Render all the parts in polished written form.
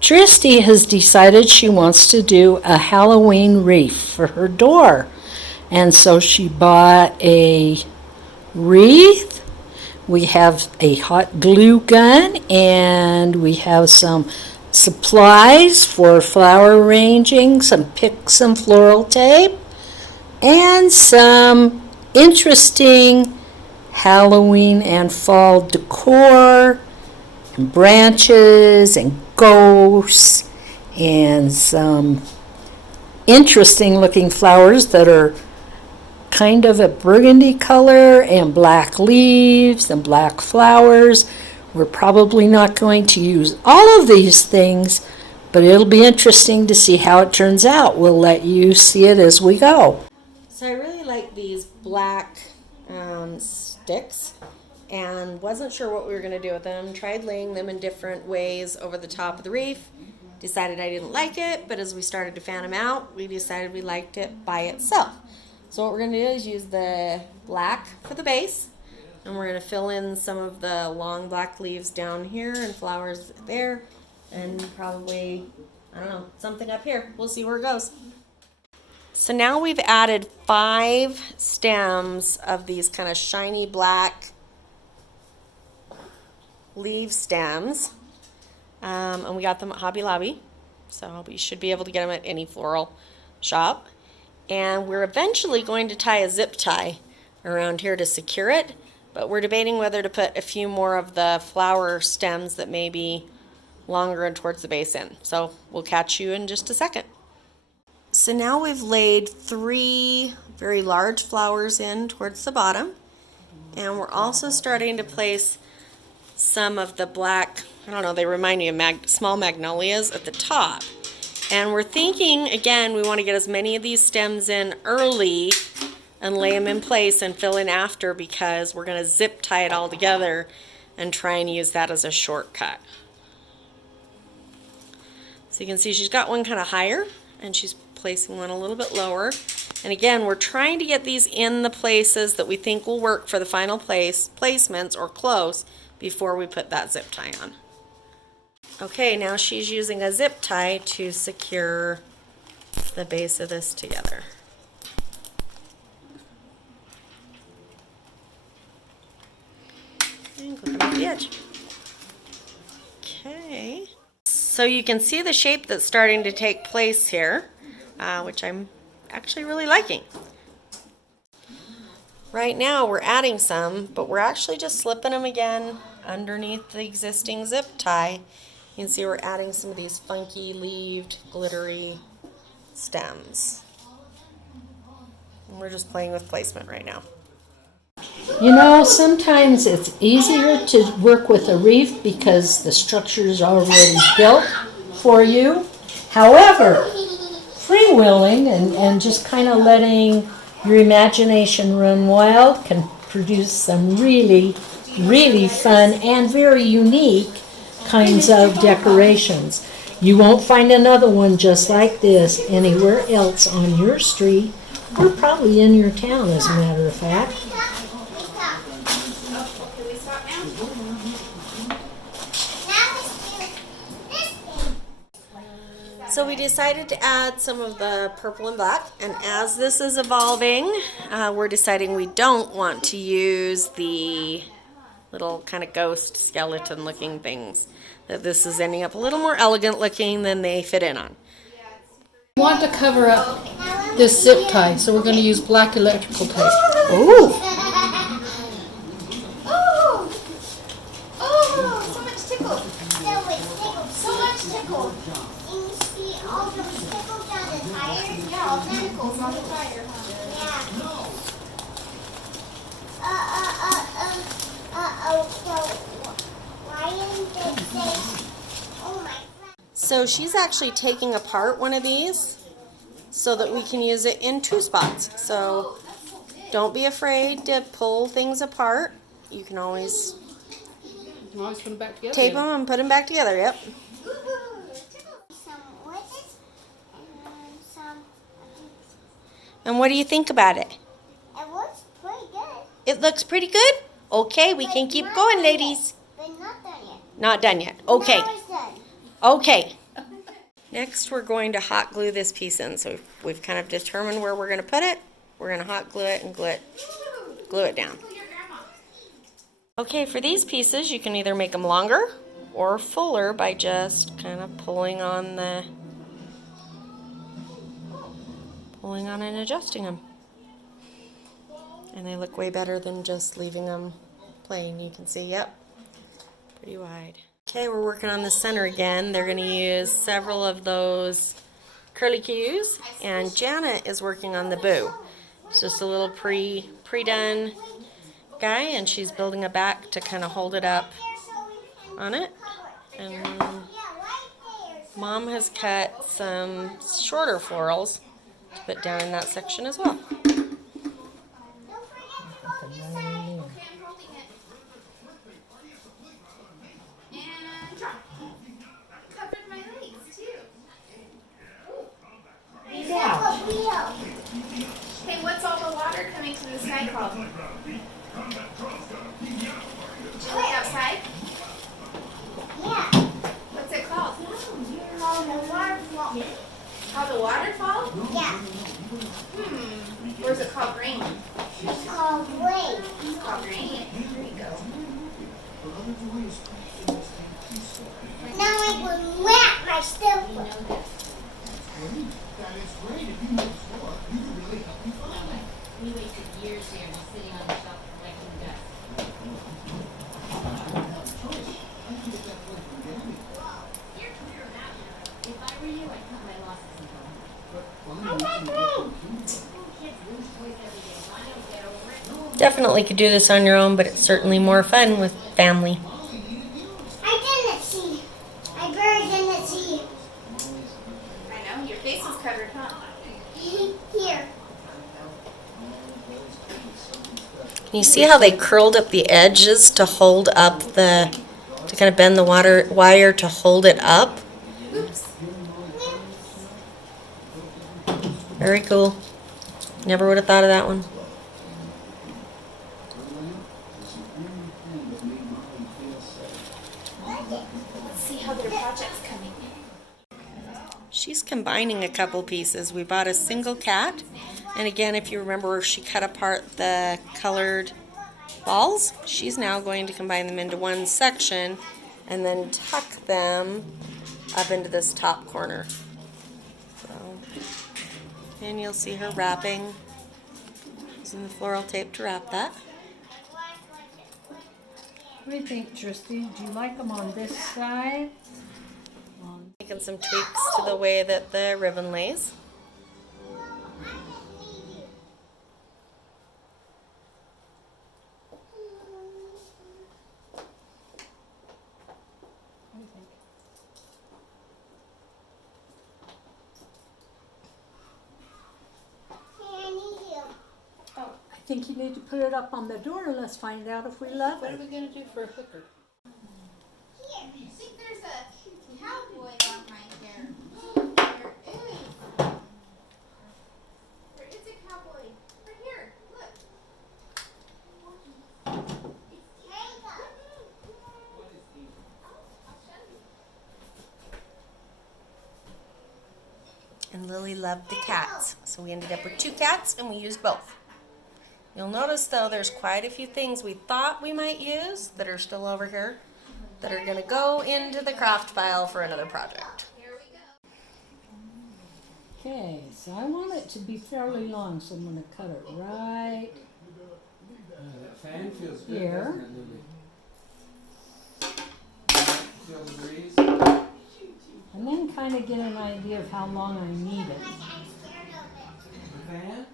Tristy has decided she wants to do a Halloween wreath for her door. And so she bought a wreath. We have a hot glue gun, and we have some supplies for flower arranging, some floral tape, and some interesting Halloween and fall decor, and branches and ghosts, and some interesting looking flowers that are kind of a burgundy color, and black leaves and black flowers. We're probably not going to use all of these things, but it'll be interesting to see how it turns out. We'll let you see it as we go. So I really like these black sticks, and wasn't sure what we were going to do with them. Tried laying them in different ways over the top of the wreath. Decided I didn't like it, but as we started to fan them out, we decided we liked it by itself. So what we're going to do is use the black for the base, and we're going to fill in some of the long black leaves down here and flowers there, and probably, I don't know, something up here. We'll see where it goes. So now we've added 5 stems of these kind of shiny black leaf stems, and we got them at Hobby Lobby, so we should be able to get them at any floral shop. And we're eventually going to tie a zip tie around here to secure it, but we're debating whether to put a few more of the flower stems that may be longer and towards the base in. So we'll catch you in just a second. So now we've laid 3 very large flowers in towards the bottom, and we're also starting to place some of the black, I don't know, they remind me of small magnolias at the top. And we're thinking, again, we want to get as many of these stems in early and lay them in place and fill in after, because we're going to zip tie it all together and try and use that as a shortcut. So you can see she's got one kind of higher, and she's placing one a little bit lower. And again, we're trying to get these in the places that we think will work for the final placements or close before we put that zip tie on. Okay, now she's using a zip tie to secure the base of this together. And clip it off the edge. Okay. So you can see the shape that's starting to take place here, which I'm actually really liking. Right now we're adding some, but we're actually just slipping them again underneath the existing zip tie. You can see we're adding some of these funky leaved, glittery stems. And we're just playing with placement right now. You know, sometimes it's easier to work with a wreath because the structure is already built for you. However, freewheeling and just kind of letting your imagination run wild can produce some really, really fun and very unique kinds of decorations. You won't find another one just like this anywhere else on your street, or probably in your town, as a matter of fact. So we decided to add some of the purple and black, and as this is evolving, we're deciding we don't want to use the little kind of ghost skeleton looking things. That this is ending up a little more elegant looking than they fit in on. We want to cover up this zip tie, so we're going to use black electrical tape. Ooh! Oh, so much tickle. So much tickle. And you see all the tickles down the tires? Yeah, all the tickles on the tire. Yeah. So why didn't they say, oh my God. So she's actually taking apart one of these so that we can use it in 2 spots. So don't be afraid to pull things apart. You can always Put them back together. tape them and put them back together. Yep. Some wedges and some. And what do you think about it? It looks pretty good. It looks pretty good? Okay, we can keep going, ladies. But not done yet. Not done yet. Okay. Now it's done. Okay. Next, we're going to hot glue this piece in. So we've kind of determined where we're going to put it. We're going to hot glue it and glue it down. Okay, for these pieces, you can either make them longer or fuller by just kind of pulling on and adjusting them. And they look way better than just leaving them plain. You can see, yep, pretty wide. Okay, we're working on the center again. They're going to use several of those curly cues, and Janet is working on the boo. It's just a little pre-done guy, and she's building a back to kind of hold it up on it. And Mom has cut some shorter florals to put down in that section as well. Hey, what's all the water coming to the sky called? Chili outside? Yeah. What's it called? Called the waterfall. Called the waterfall? Yeah. Or is it called rain? It's called rain. It's called rain. There you go. Now I can wrap my stuff. We wasted years here just sitting on the shelf collecting dust. If I were you, I'd cut my losses and go. Kids lose toys every day. Why don't get over it? Definitely could do this on your own, but it's certainly more fun with family. I didn't see. I barely didn't see. I know, your face is covered, huh? Here. Can you see how they curled up the edges to hold up to kind of bend the wire to hold it up? Oops. Very cool. Never would have thought of that one. Let's see how their project's coming. She's combining a couple pieces. We bought a single cat, and again, if you remember, she cut apart the colored balls. She's now going to combine them into one section and then tuck them up into this top corner. So, and you'll see her wrapping, using the floral tape to wrap that. What do you think, Tristy? Do you like them on this side? Making some tweaks to the way that the ribbon lays. I think you need to put it up on the door and let's find out if we love What are it. we gonna do for a hooker? Here, I think there's a cowboy on my hair. There is. There is a cowboy. Right here, look. And Lily loved the cats, so we ended up with 2 cats and we used both. You'll notice though there's quite a few things we thought we might use that are still over here that are going to go into the craft pile for another project. Here we go. Okay, so I want it to be fairly long, so I'm going to cut it right That fan feels good, here. doesn't it, Lily? Feel the breeze? And then kind of get an idea of how long I need it. The fan?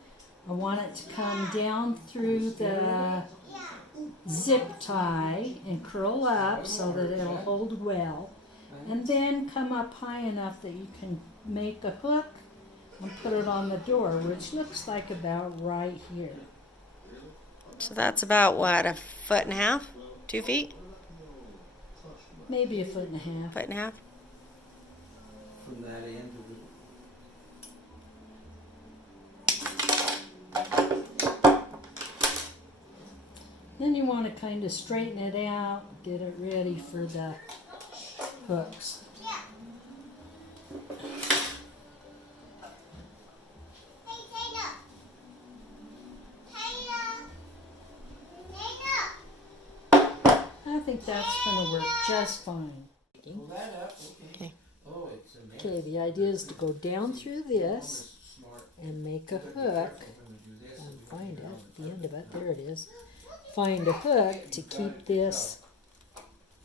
I want it to come down through the zip tie and curl up so that it'll hold well. And then come up high enough that you can make a hook and put it on the door, which looks like about right here. So that's about what, 1.5 feet? 2 feet? Maybe 1.5 feet. 1.5 feet? From that end to the... Then you want to kind of straighten it out, get it ready for the hooks. think that's gonna work just fine. Pull that up, okay. Okay. Oh, it's a mess. Okay, the idea is to go down through this Smart. and make a Be hook. careful when you do this. And find it at the end of it. There it is. Find a hook to keep this.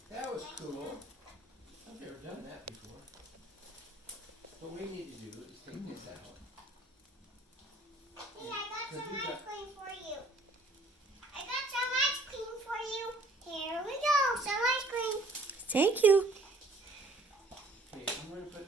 That was cool. I've never done that before. What we need to do is take this out. Hey, I got Cause some you ice got- cream for you. I got some ice cream for you. Here we go, some ice cream. Thank you. Okay, I'm gonna put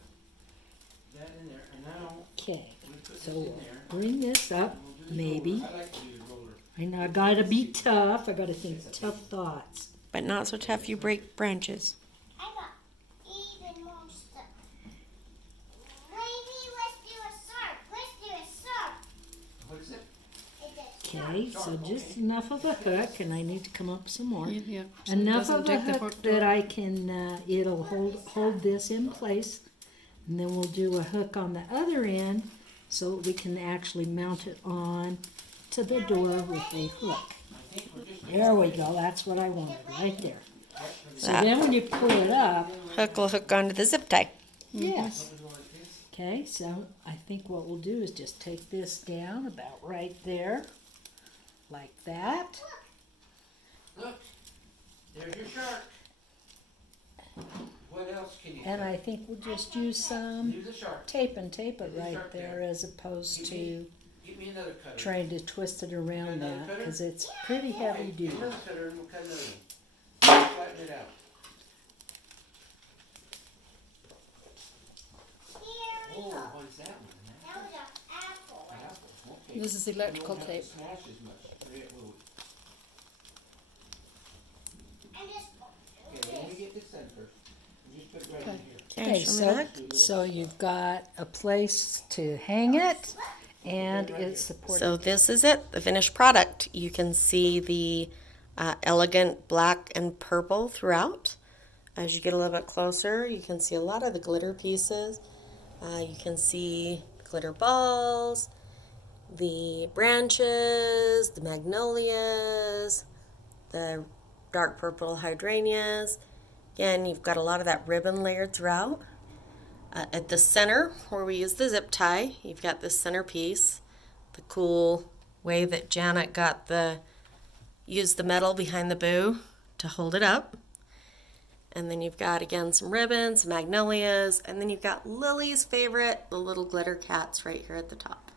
that in there, and now Okay, we put this so in we'll there. bring this up. and we'll do the Maybe. roller. I like to do the roller. I know I gotta be tough. I gotta think tough thoughts. But not so tough you break branches. I got even more stuff. Maybe let's do a surf. Let's do a surf. What is it? It's a Okay, so just enough of a hook, and I need to come up some more. Yeah. So Enough doesn't of a take the hook hook that door. I can, it'll hold this in place. And then we'll do a hook on the other end so that we can actually mount it on to the door with a hook. I think we're just. There we go, that's what I wanted, right there. So That then when you pull it up, hook will hook onto the zip tie. yes. Okay, so I think what we'll do is just take this down about right there, like that. Look, there's your shark. What else can you And do? I think we'll just use some Use the shark. tape and tape it right there as opposed to Give me another cutter. trying to twist it around that, because it's pretty heavy Give duty. me another cutter and we'll cut another one. Flatten it out. Here we Oh, go. what is that one? That was an apple. Apple, okay. This is electrical We won't have tape. to smash as much. Yeah, will we? And just Okay, let me get this done first. You just put it right in here. Okay, so you've got a place to hang it, and it's supported. So this is it, the finished product. You can see the elegant black and purple throughout. As you get a little bit closer, you can see a lot of the glitter pieces. You can see glitter balls, the branches, the magnolias, the dark purple hydrangeas. Again, you've got a lot of that ribbon layered throughout. At the center, where we use the zip tie, you've got this centerpiece. The cool way that Janet used the metal behind the bow to hold it up. And then you've got, again, some ribbons, magnolias, and then you've got Lily's favorite, the little glitter cats right here at the top.